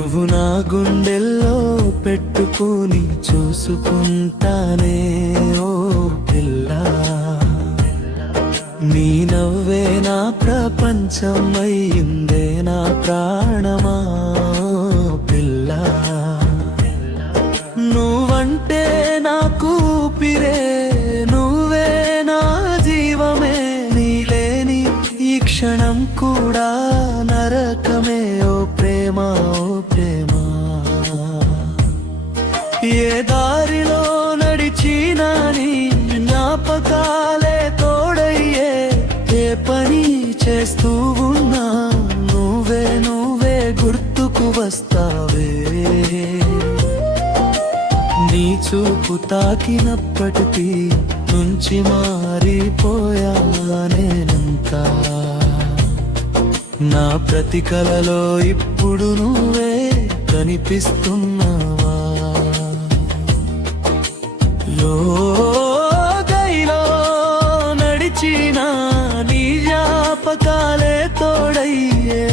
నువ్వు నా గుండెల్లో పెట్టుకుని చూసుకుంటానే ఓ పిల్ల, నీ నవ్వే నా ప్రపంచం అయ్యిందే నా ప్రాణమా పిల్ల. నువ్వంటే నాకు ఊపిరే, నువ్వే నా జీవమే, నీలేని ఈ క్షణం కూడా నరకమే ఓ ప్రేమ ఓ ప్రేమ. ఏ దారిలో నడిచినా నీ జ్ఞాపకాలే తోడయ్యే, ఏ పని చేస్తూ ఉన్నా నువ్వే నువ్వే గుర్తుకు వస్తావే. నీ చూపు తాకినప్పటికీ నుంచి మారిపోయా నేనంతా, నా ప్రతి కలలో ఇప్పుడు నువ్వే కనిపిస్తున్నావా. లోగైలో నడిచిన నీ జ్ఞాపకాలే తోడయ్యే,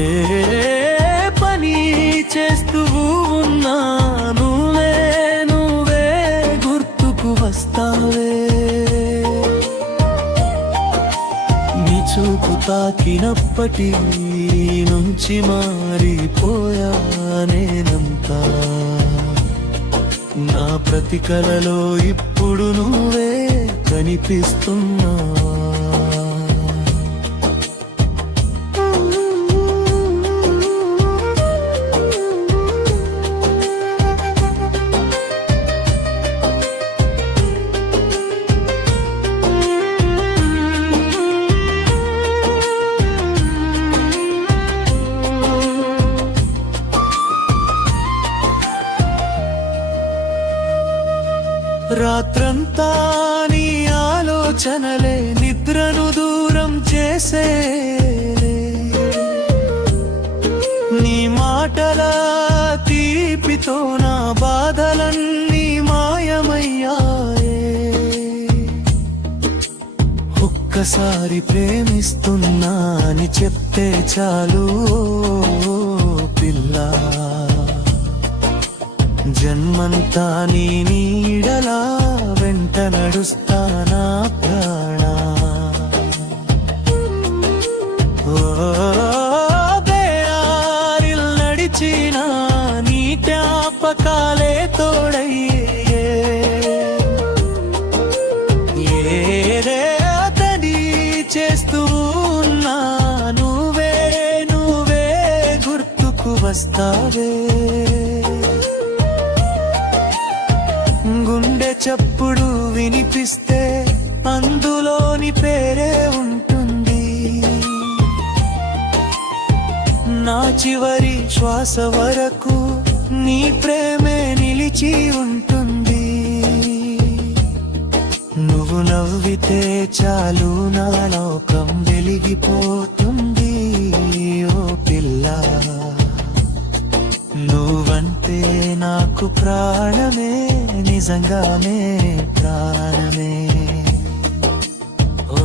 ఏ పని చేస్తూ ఉన్నా నువ్వే నువ్వే గుర్తుకు వస్తావే. నీ చూపు తాకినప్పటి నుంచి మారిపోయా నేనంతా, నా ప్రతి కలలో ఇప్పుడు నువ్వే కనిపిస్తున్నావా. రాత్రంతా నీ ఆలోచనలే నిద్రను దూరం చేసే, నీ మాటల తీపితో నా బాధలన్నీ మాయమయ్యాయే. ఒక్కసారి ప్రేమిస్తున్నా అని చెప్తే చాలు పిల్ల, జన్మంతా నీ నీడలా వెంట నడుస్తానా ప్రాణా. బేయారిల్ నడిచిన నీ జ్ఞాపకాలే తోడయ్యే, ఏదే అతని చేస్తూ ఉన్నా నువ్వే నువ్వే గుర్తుకు వస్తావే. గుండె చప్పుడు వినిపిస్తే అందులోని పేరే ఉంటుంది, నా చివరి శ్వాస వరకు నీ ప్రేమే నిలిచి ఉంటుంది. నువ్వు నవ్వితే చాలు నా లోకం వెలిగిపోతుంది ఓ పిల్ల, నువ్వంటే నాకు ప్రాణమే, నిజంగానే ప్రాణమే. ఓ